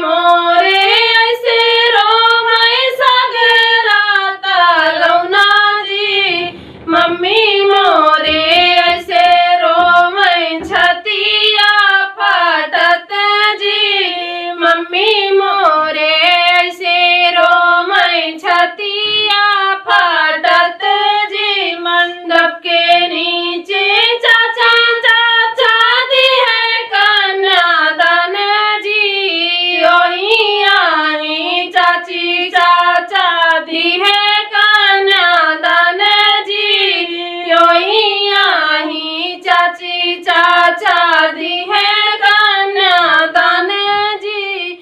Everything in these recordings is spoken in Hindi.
मोरे ऐसे रोमय सगराता लौना जी। मम्मी मोरे ऐसे रोमय छतिया फाटत जी। मम्मी मोरे ऐसे रोमय छतिया फाटत जी। मंडप के नीचे चाचा चाचा दी है कन्यादान जी। ओही आई चाची चाचा दी है कन्यादान जी। ओही आई चाची चाचा दी है कन्यादान जी।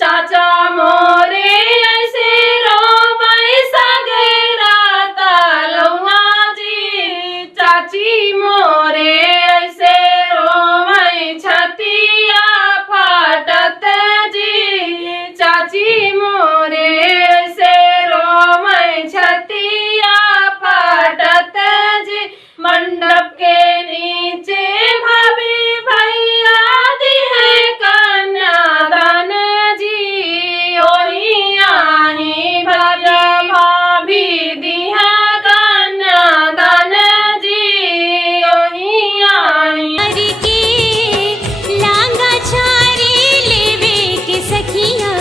चाचा मोरे ऐसे रोमय सगराता लौना जी। चाची मोरे ऐसे रोमय छतिया फाटत जी। चाची मोरे ऐसे रोमय छतिया फाटत जी। मंडप के नीचे भाभी भैया दी है कन्यादान जी। ओही आई भैया भाभी दी है कन्यादान जी। ओही आई लांगा छारी लेवे के सखिया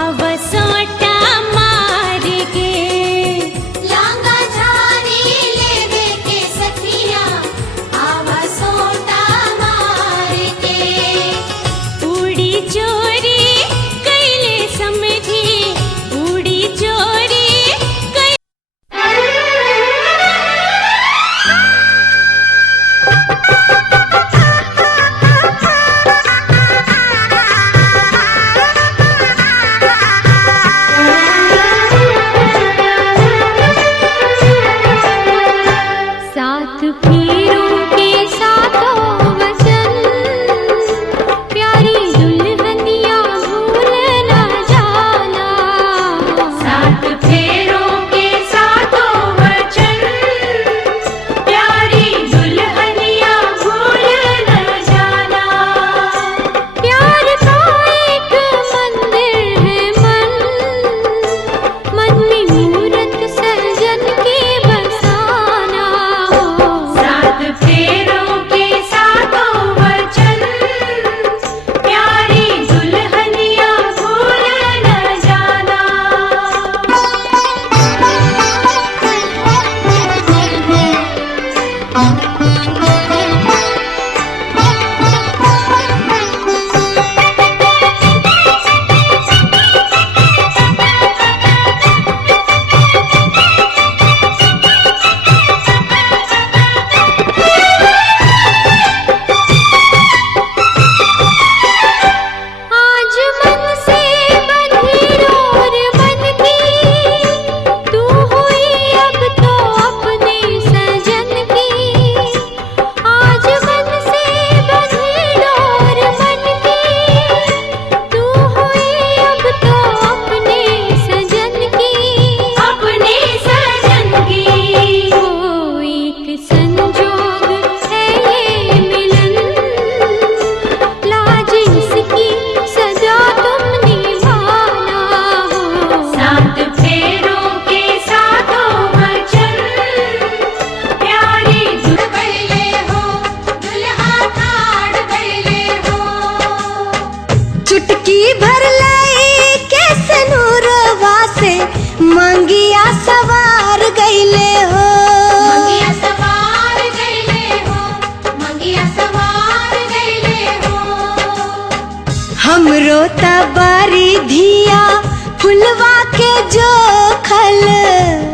आव सोटा मार के। लांगा छारी लेवे के सखिया आव सोटा मार के। उड़ी चोरी कैले समझी उड़ी चोरी कैले। सात फेरों के सातों वचन प्यारी दुल्हनिया भूल न जाना। सात फेरों के सातों वचन प्यारी दुल्हनिया भूल न जाना। प्यार का एक मंदिर है मन में मूरत सजन के बसाना हो। सात फेरों के सातों वचन प्यारी दुल्हनिया भूल न जाना। आज मन से बंधी डोर बनती तू हुई अब तो अपने सजन की। आज मन से बंधी डोर बनती तू हुई अब तो अपने सजन की। अपने सजन की वो एक संजोग है ये मिलन। लाज इसकी सजा तुम निभाना हो। सात फेरों के सातों वचन प्यारी गईले हो दुल्हा ठाड़ गईले हो। चुटकी भर लाई के सनूरवा से मंगिया सवार गईले हो। मंगिया सवार गईले हो मंगिया सवार गईले हो। हमरो तबारी धिया फुलवा के जो खल।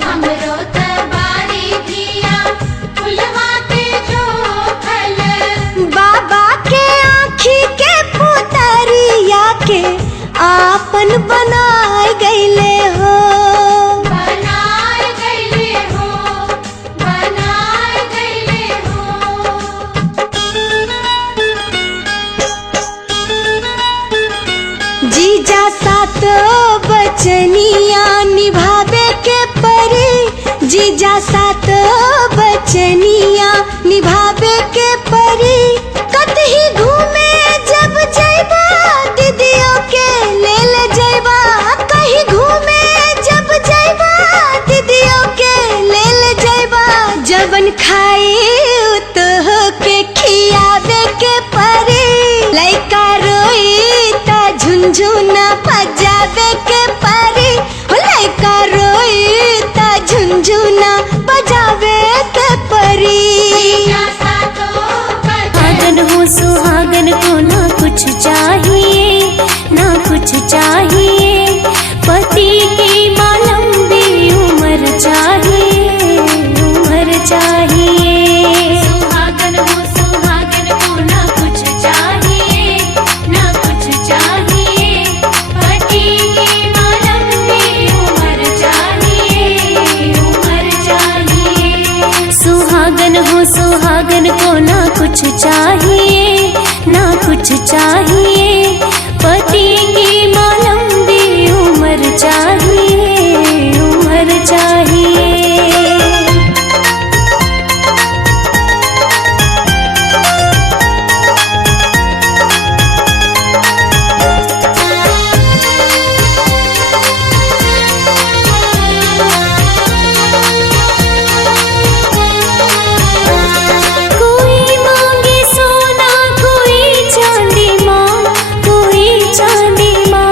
हमरो तबारी दिया फुलवा के जो खल। बाबा के आँखी के पुतरिया के आपन बनाए गईले हो। बनाए गईले हो बनाए गईले हो। जीजा सात बचनिया निभावे के परी। जीजा सात बचनिया निभावे के परी। कतही घूमे जब जइबा दीदियों के झुनझुना बजावे के परी हो लइका रोई ता झुनझुना बजावे के परी जीजा सातो सुहागन हो सुहागन को ना कुछ चाहिए, ना कुछ चाहिए। पति की माँ लंबी उम्र चाहिए, उम्र चाहिए। सुहागन हो सुहागन को ना कुछ चाहिए, ना कुछ चाहिए। पति की माँ लंबी उम्र चाहिए, उम्र चाहिए। सुहागन हो सुहागन को ना कुछ चाहिए, ना कुछ चाहिए। पति की माँ लंबी उम्र चाहिए, उम्र चाहिए। कोई मांगे सोना कोई चांदी माँ, कोई चांदी माँ।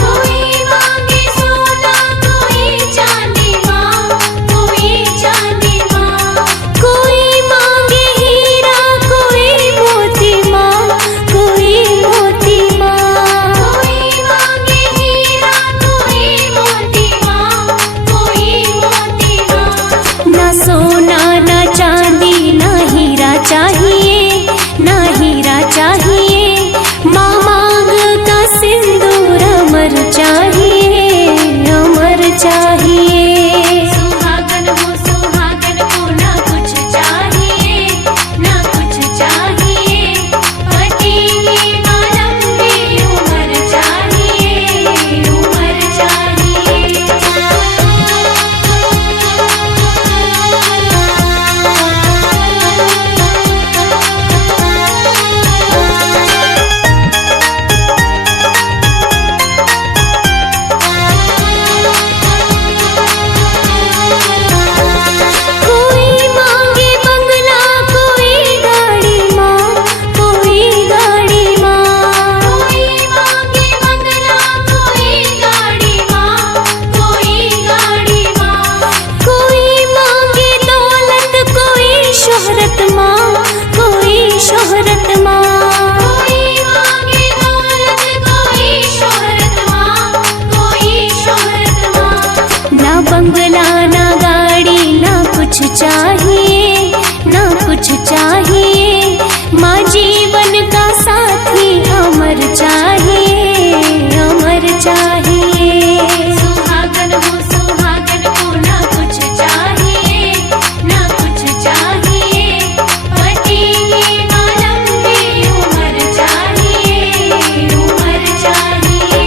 कोई मांगे सोना कोई चांदी माँ, कोई चांदी माँ। कोई मांगे हीरा कोई मोती माँ, कोई मोती माँ। कोई मांगे हीरा कोई मोती माँ, कोई मोती माँ। ना सोना ना चांदी ना हीरा चाहिए, ना हीरा चाहिए। माँ मांगता सिंदूर अमर चाहिए, अमर चाहिए। सुहागन हो सुहागन को ना कुछ चाहिए, ना कुछ चाहिए। पति की माँ लंबी उम्र चाहिए, उम्र चाहिए। कोई मांगे बंगला कोई गाड़ी माँ, कोई गाड़ी माँ। कोई मांगे बंगला कोई गाड़ी माँ, कोई गाड़ी माँ। कोई मांगे दौलत कोई शोहरत माँ, कोई शोहरत माँ। कोई मांगे दौलत कोई शोहरत माँ, कोई शोहरत माँ। ना बंगला ना गाड़ी ना कुछ चाहिए, ना कुछ चाहिए। माँ जीवन का साथी अमर चाहिए, अमर चाहिए। सुहागन हो सुहागन को ना कुछ चाहिए, ना कुछ चाहिए। पति की माँ लंबी उम्र चाहिए, उम्र चाहिए।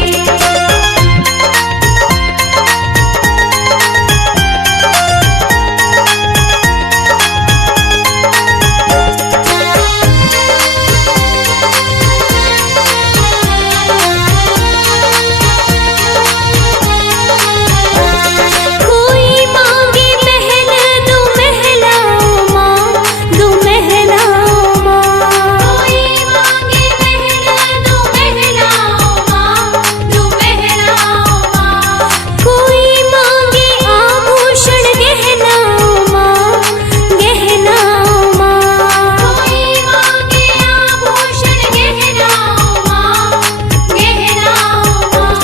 कोई मांगे महल दो महलाओ माँ, दो महलाओ माँ। कोई मांगे महल दो महलाओ माँ, दो महलाओ माँ। कोई मांगे आभूषण गहनाओ माँ, गहनाओ माँ। कोई मांगे आभूषण गहनाओ माँ, गहनाओ माँ।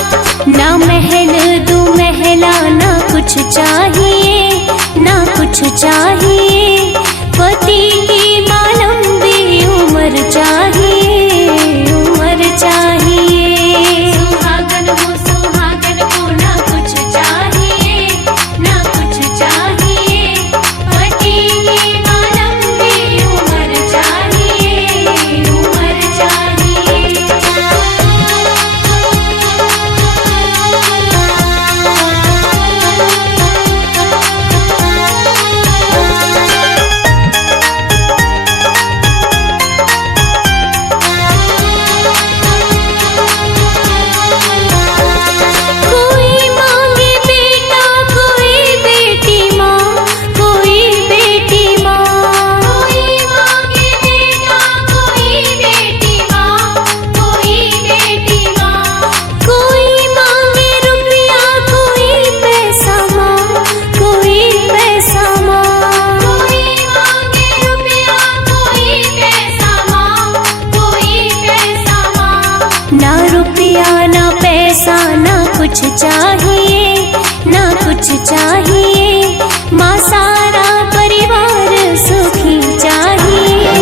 ना महल दो महला ना कुछ चाहिए, ना कुछ चाहिए। पति की माँ लंबी उम्र चाहिए, उम्र चाहिए। सुहागन हो सुहागन को ना कुछ चाहिए, ना कुछ चाहिए। पति की माँ लंबी उम्र चाहिए, उम्र चाहिए। कुछ चाहिए ना कुछ चाहिए, माँ सारा परिवार सुखी चाहिए।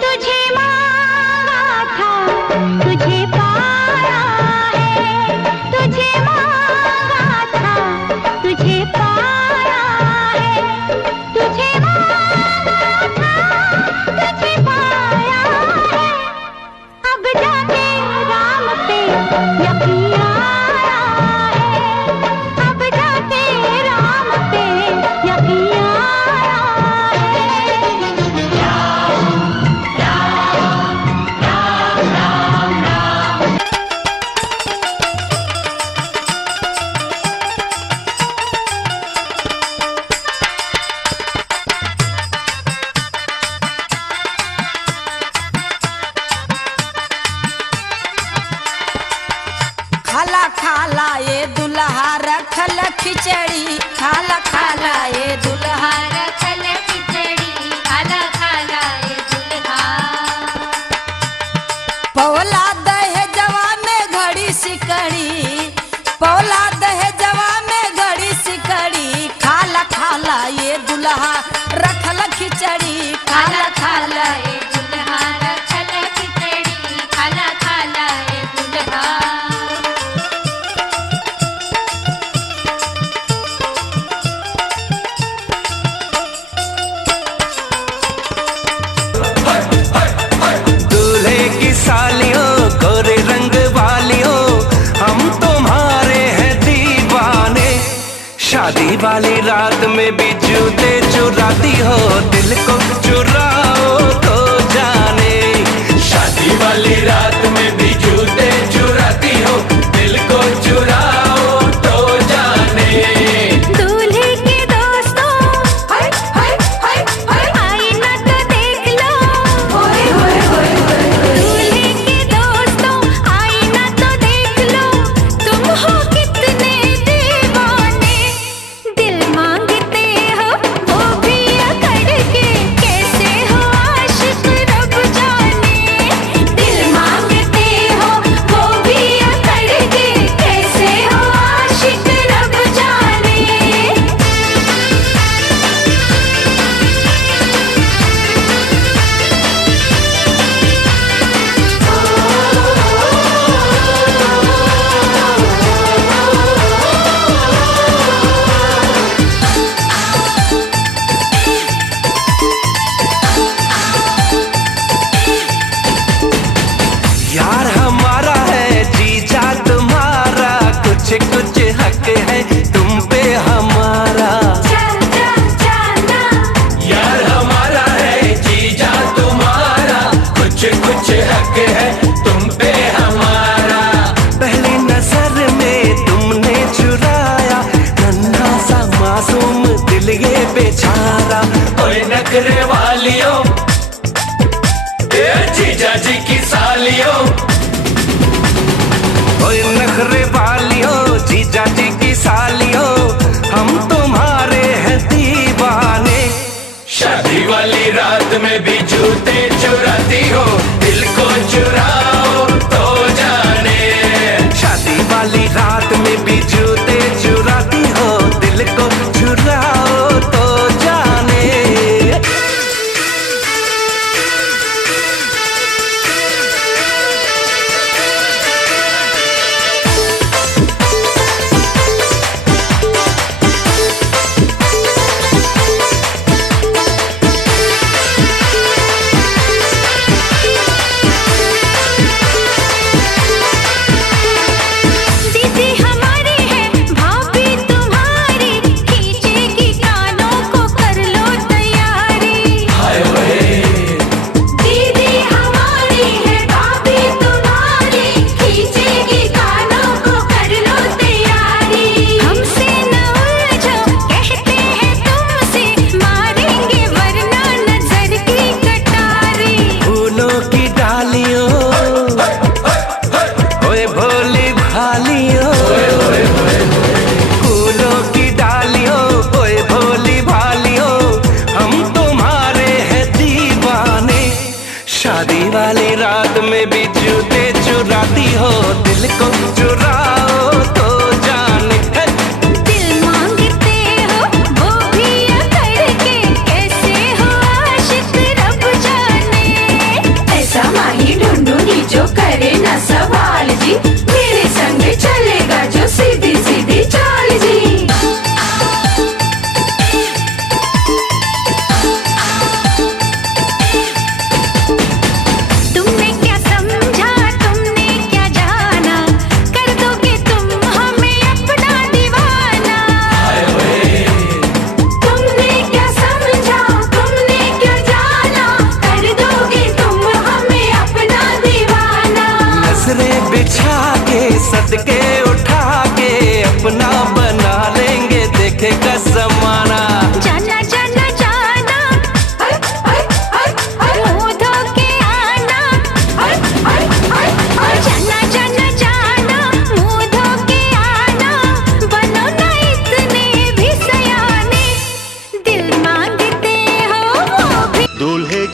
तुझे मांगा था, तुझे पाया है। तुझे मांगा था, तुझे पाया है। तुझे मांगा था, तुझे पाया है। अब जाके राम पे यकीन आया है। अब जाके राम पे यकीन आया है। खाला खाला ये दुल्हा रखल खिचड़ी, खाला खाला ये दुल्हा रखल खिचड़ी, खाला खाला ये दुल्हा। पौला दहेजवा में घड़ी सिकड़ी, पौला दहेजवा में घड़ी सिकड़ी, खाला खाला ये दुल्हा रखल खिचड़ी, खाला खाला ये दुल्हा रखल खिचड़ी, खाला खाला ये दुल्हा। दूल्हे की सालियों गोरे रंग वालियों, हम तुम्हारे हैं दीवाने। शादी वाली रात में भी जूते चुराती हो, दिल को चुराओ तो जाने। शादी वाली रात में भी जूते चुराती हो, दिल को चुराओ तो जाने। दूल्हे के दोस्तों आई ना तो देख लो। दूल्हे के दोस्तों आई ना तो देख लो, तुम हो कितने दीवाने। दिल मांगते हो वो भी अकड़ के, कैसे हो आशिक रब जाने। दिल मांगते हो वो भी अकड़ के, कैसे हो आशिक रब जाने। यार हमारा है जीजा तुम्हारा, कुछ कुछ हक है तुम पे हमारा। यार हमारा है जीजा तुम्हारा, कुछ कुछ हक है तुम पे हमारा। पहली नजर में तुमने चुराया नन्हा सा मासूम दिल ये बेचारा। ओए नखरे वालियों, ए जीजा जी की सालियों, ओए नखरे वालियों, जीजा जी की सालियों, हम तुम्हारे हैं दीवाने। शादी वाली रात में भी जूते चुराती हो, दिल को चुराओ तो जाने। शादी वाली रात में भी जूते चुराती हो, दिल को चुराओ तो जाने।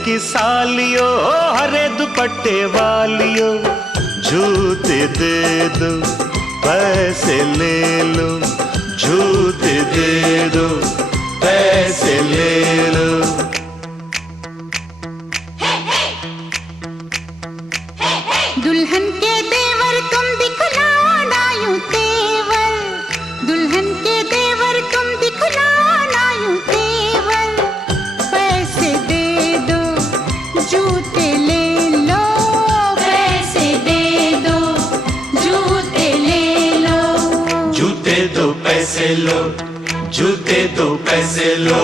की सालियों, हरे दुपट्टे वालियों, जूते दे दो पैसे ले लो, जूते दे दो पैसे ले लो। दुल्हन के देवर तुम दिखलाना यूं तेवर, दुल्हन के देवर तुम दिखलाना यूं तेवर, पैसे दे दो जूते ले लो, पैसे दे दो जूते ले लो, जूते दो पैसे लो, जूते दो पैसे लो।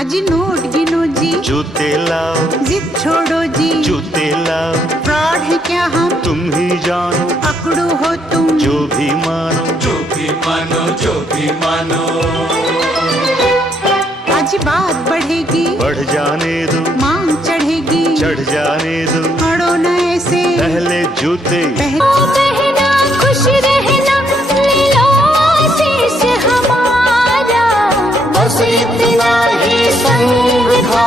आज नोट गिनो जी, जूते लाओ, जिद छोड़ो जी, जूते लाओ, फ्रॉड है क्या हम तुम ही जानो, अकड़ू हो तुम जो भी मानो, जो भी मानो, जो भी मानो। आज बात बढ़ेगी, बढ़ जाने दो, मांग चढ़ेगी, चढ़ जाने दो, अड़ो न ऐसे, पहले जूते पहले बहना खुश रहना, ले लो आशीष हमारा, बस इतना ही संग था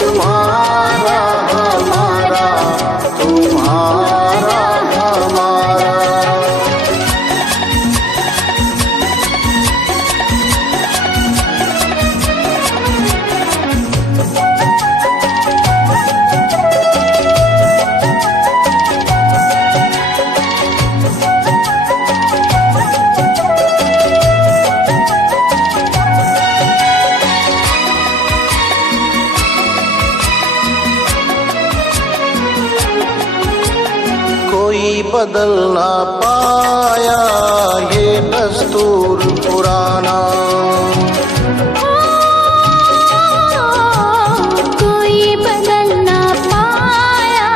तुम्हारा हमारा, तुम्हारा हमारा। कोई बदल ना पाया ये दस्तूर पुराना, कोई बदल ना पाया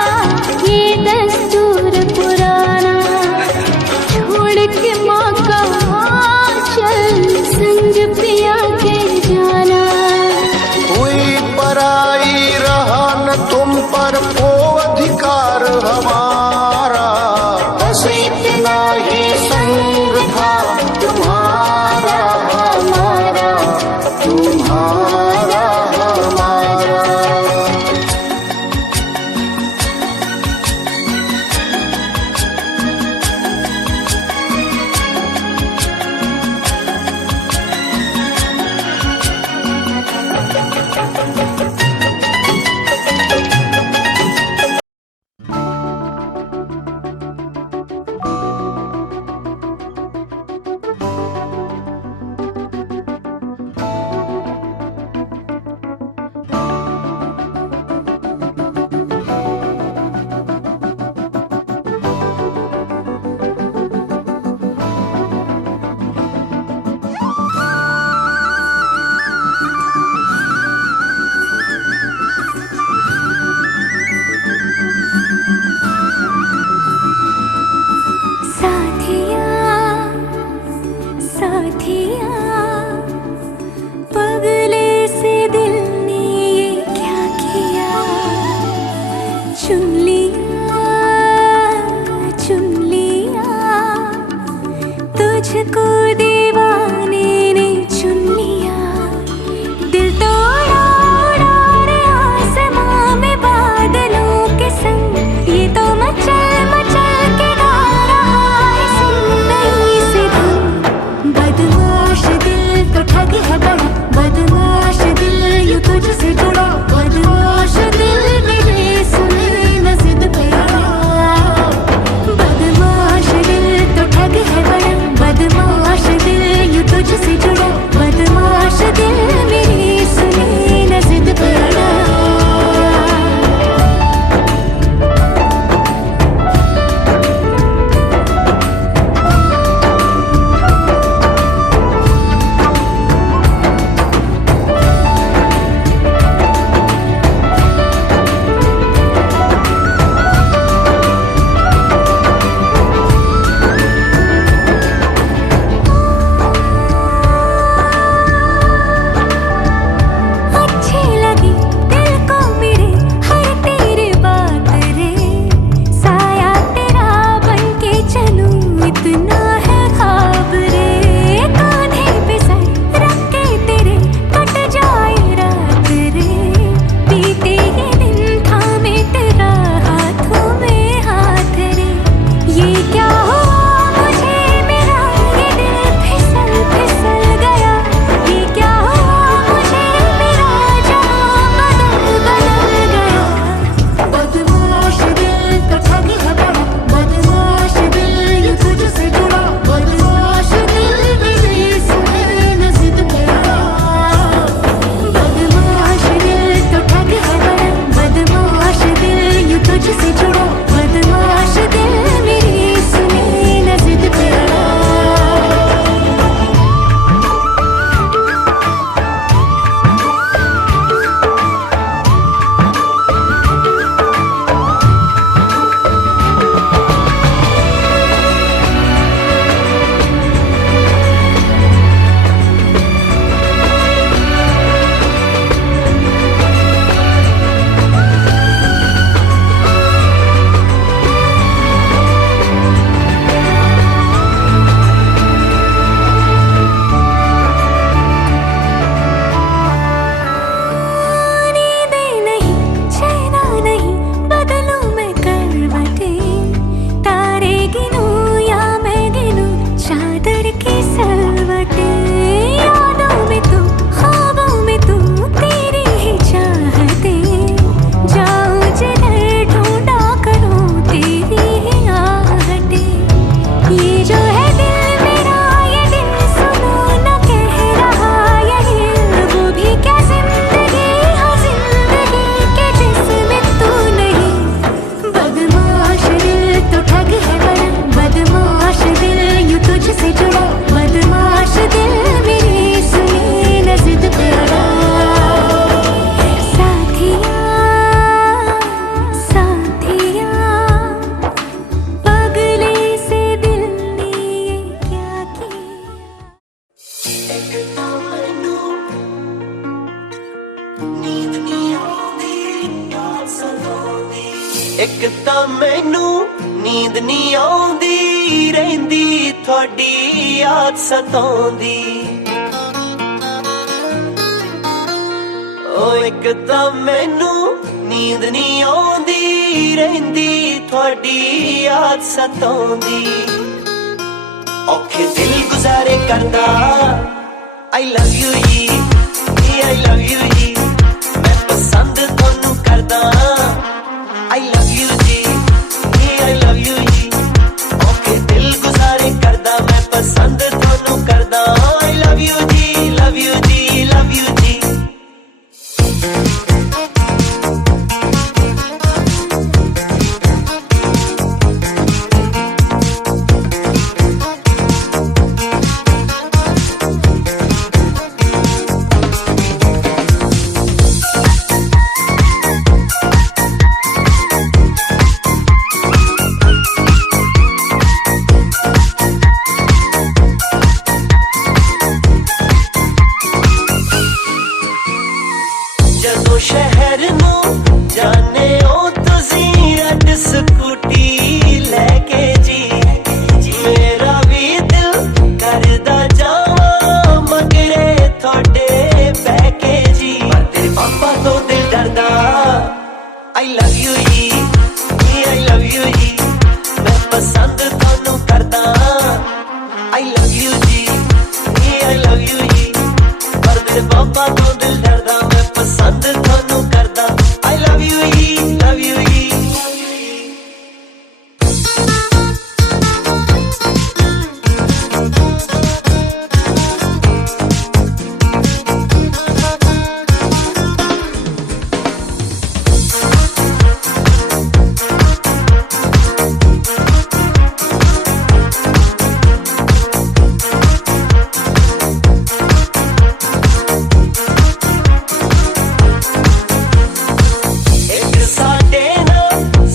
ये दस्तूर पुराना, छोड़ के माँ का आंचल संग पिया के जाना, कोई पराई रहा न तुम पर वो अधिकार हमारा, बस इतना ही संग था तुम्हारा हमारा, तुम्हारा हमारा। ਇੱਕ ਤਾਂ ਮੈਨੂੰ ਨੀਂਦ ਨਹੀਂ ਆਉਂਦੀ ਰਹਿੰਦੀ ਤੁਹਾਡੀ ਯਾਦ ਸਤਾਉਂਦੀ ਓ ਇੱਕ ਤਾਂ ਮੈਨੂੰ ਨੀਂਦ ਨਹੀਂ ਆਉਂਦੀ ਰਹਿੰਦੀ ਤੁਹਾਡੀ ਯਾਦ ਸਤਾਉਂਦੀ ਔਖੇ ਦਿਲ ਗੁਜ਼ਾਰੇ ਕਰਦਾ I love you ਜੀ I love you ਜੀ ਮੈਂ ਪਸੰਦ ਤੁਹਾਨੂੰ ਕਰਦਾ I love you ਜੀ I love you ਜੀ ਔਖੇ ਦਿਲ ਗੁਜ਼ਾਰੇ ਕਰਦਾ ਮੈਂ ਪਸੰਦ ਤੁਹਾਨੂੰ ਕਰਦਾ I love you ਜੀ love you ਜੀ love you ਜੀ ਜਦੋਂ ਸ਼ਹਿਰ ਨੂੰ ਜਾਣੇ ਹੋ ਤੁਸੀਂ ਰੱਡ ਸਕੂਟੀ ਲੈ ਕੇ ਜੀ ਮੇਰਾ ਵੀ ਦਿਲ ਕਰਦਾ ਜਾਵਾਂ ਮਗਰੇ ਤੁਹਾਡੇ ਬਹਿ ਕੇ ਜੀ ਪਰ ਤੇਰੇ ਪਾਪਾ ਤੋਂ ਦਿਲ ਡਰਦਾ I love you ਜੀ I love you ਜੀ ਮੈਂ ਪਸੰਦ ਤੁਹਾਨੂੰ ਕਰਦਾ I love you ਜੀ I love you ਜੀ ਪਰ ਤੇਰੇ ਪਾਪਾ ਤੋਂ ਦਿਲ ਡਰਦਾ ਮੈਂ ਪਸੰਦ ਤੁਹਾਨੂੰ ਕਰਦਾ I love you ਜੀ love you ਜੀ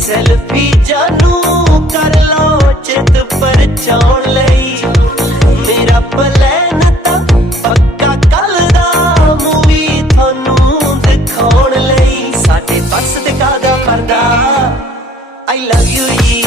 ਸੈਲਫੀ ਜਾਨੂ ਕਰ ਲਓ ਚਿੱਤ ਪਰਚਾਉਣ ਲਈ ਮੇਰਾ ਪਲਾਨ ਤਾਂ ਪੱਕਾ ਕੱਲ ਦਾ ਮੂਵੀ ਤੁਹਾਨੂੰ ਦਿਖਾਉਣ ਲਈ ਸਾਡੇ ਬੱਸ ਤੇ ਕਾਦਾ ਪਰਦਾ I love you ਜੀ